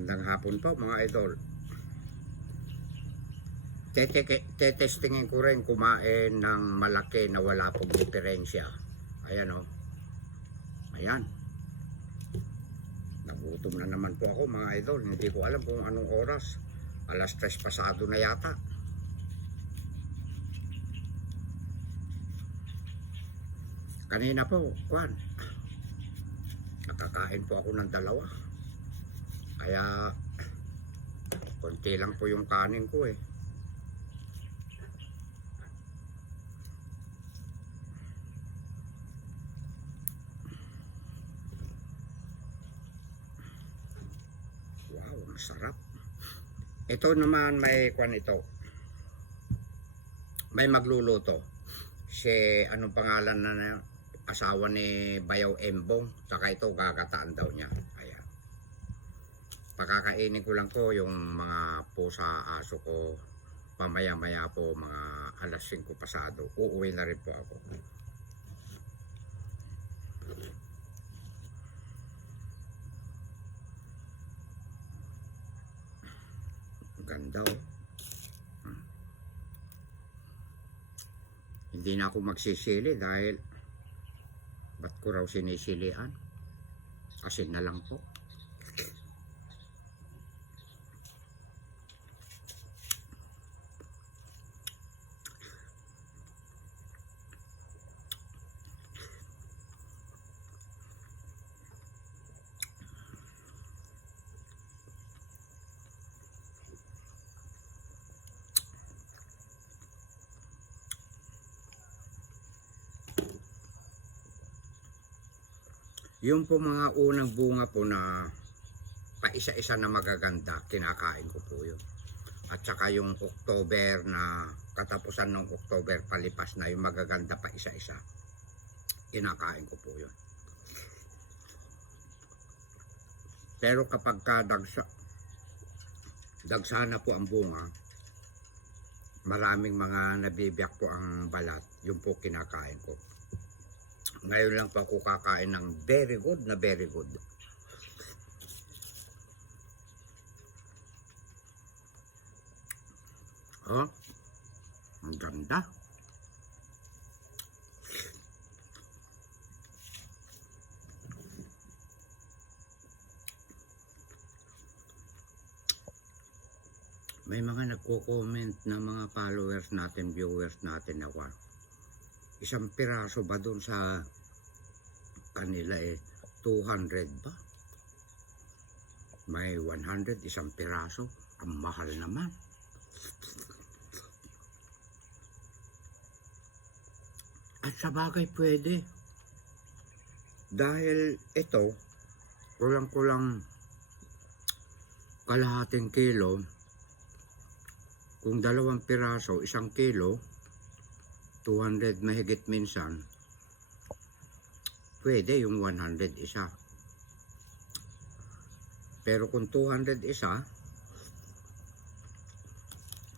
Magandang hapon po mga idol. Tetestingin ko rin kumain ng malaki na wala pong diferensya. Ayan o. Ayan. Nagutom na naman po ako mga idol. Hindi ko alam kung anong oras. Alas 3 pasado na yata. Kanina po, nakakain po ako ng dalawa. Kaya konti lang po yung kanin ko eh. Wow, masarap. Ito naman may may magluluto. Si anong pangalan na asawa ni Bayaw Embong, saka ito gagataan daw niya. Ayan. Pakakainin ko lang po yung mga pusa, aso ko. Mamaya-maya po, mga alas 5 pasado. Uuwi na rin po ako. Ganda oh. Hindi na ako magsisili dahil ba't ko raw sinisilian? Asin na lang po. Yung po mga unang bunga po na paisa-isa na magaganda, kinakain ko po yun. At saka yung October na katapusan ng October palipas na yung magaganda pa isa-isa, kinakain ko po yun. Pero kapag dagsa na po ang bunga, maraming mga nabibiyak po ang balat, yung po kinakain ko. Ngayon lang po ako kakain ng very good na very good. Oh, ang ganda. May mga nagko-comment na mga followers natin, viewers natin na isang piraso ba dun sa kanila 200 ba? May 100 isang piraso. Ang mahal naman. At sa bagay pwede. Dahil ito, kulang-kulang kalahating kilo. Kung 2 piraso, 1 kilo, 200 mahigit minsan, pwede yung 100 isa. Pero kung 200 isa,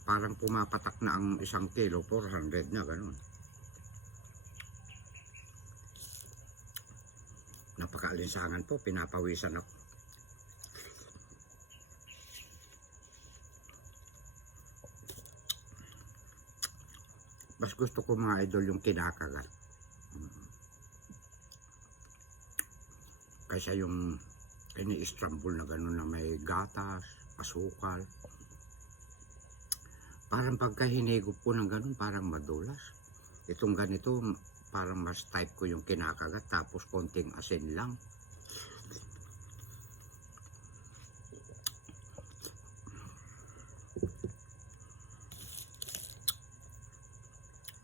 parang pumapatak na ang 1 kilo, 400 na ganun. Napakaalinsangan po, pinapawisan ako. Mas gusto ko mga idol yung kinakagat. Kaysa yung ini-Istanbul na gano'n na may gatas, asukal. Parang pagka hinigop ko ng gano'n, parang madulas. Itong ganito, parang mas type ko yung kinakagat, tapos konting asin lang.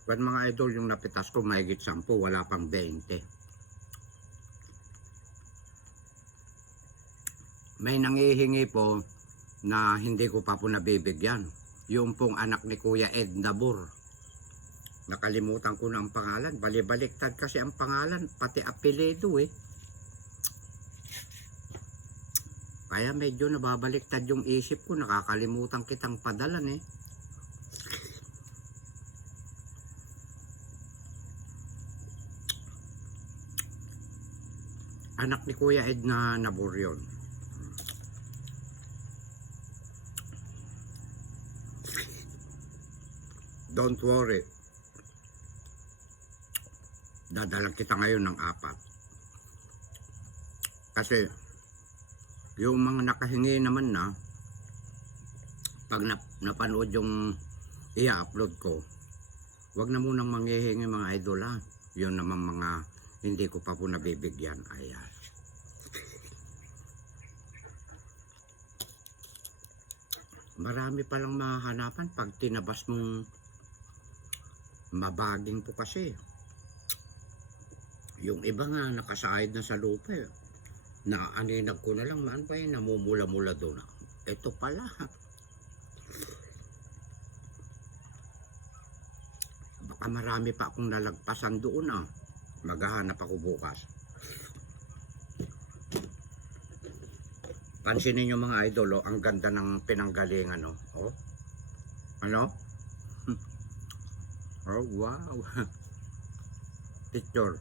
But mga idol, yung napitas ko mahigit 10, wala pang 20. May nangihingi po na hindi ko pa po nabibigyan. Yung pong anak ni Kuya Ed Nabur. Nakalimutan ko na ang pangalan. Balibaliktad kasi ang pangalan, pati apelyido eh. Kaya medyo nababaliktad yung isip ko, nakakalimutan kitang padalan eh. Anak ni Kuya Ed na Nabur yun. don't worry. Dadalang kita ngayon ng 4. Kasi yung mga nakahingi naman na, pag napanood yung i-upload ko, wag na munang manghihingi mga idol ha. Yun naman mga hindi ko pa po nabibigyan. Ayan. Marami palang mahahanapan pag tinabas mong mabaging po kasi. Yung iba nga nakasahid na sa lupa eh. Naaninag ko na lang, maan pa yun, namumula-mula doon. Ito pala. Baka marami pa akong nalagpasan doon ah. Maghahanap ako bukas. Pansinin nyo mga idol, oh, ang ganda ng pinanggalingan. Oh. Ano? Oh, wow. Picture.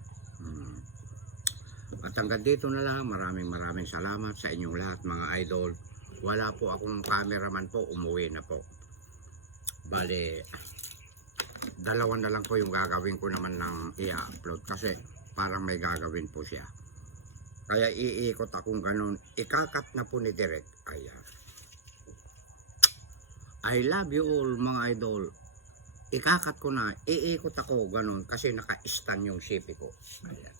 At hanggang dito na lang, maraming salamat sa inyong lahat mga idol. Wala po akong cameraman po, umuwi na po. Bale, 2 na lang po yung gagawin ko naman ng i-upload kasi parang may gagawin po siya. Kaya iikot akong ganun, ikakat na po ni Direk. Ayan. I love you all mga idol. Ikakat ko na, iikot ako ganun kasi naka-stand yung sipi ko. Ayan.